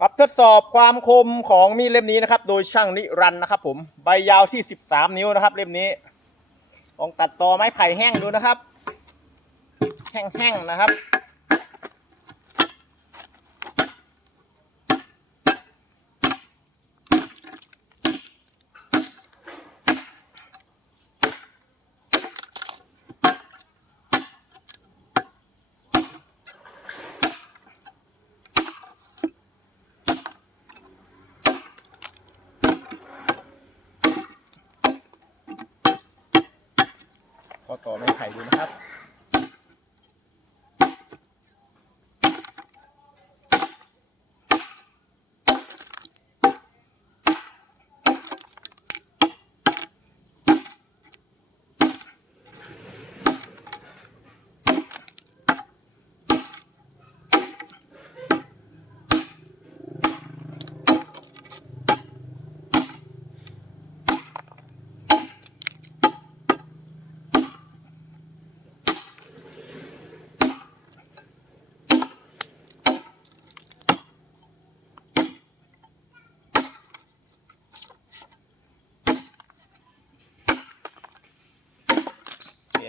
ครับทดสอบความคมของมีดเล่มนี้นะครับ โดยช่างนิรันดร์นะครับ ผมใบยาวที่ 13 นิ้วนะครับ เล่มนี้ลองตัดตอไม้ไผ่แห้งดูนะครับ แห้งๆนะครับ ขอต่อไม้ไผ่ดูนะครับ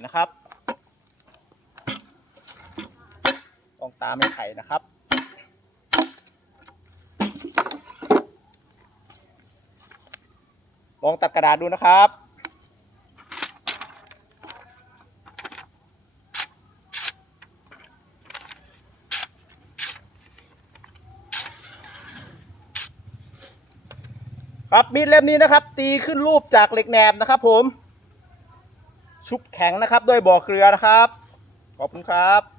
นะครับลองตามไม้ไผ่นะครับ ลองตัดกระดาษดูนะครับครับมีดเล่มนี้นะครับ ตีขึ้นรูปจากเหล็กแหนบนะครับผม ชุบแข็งนะครับ ด้วยบ่อเกลือนะครับ ขอบคุณครับ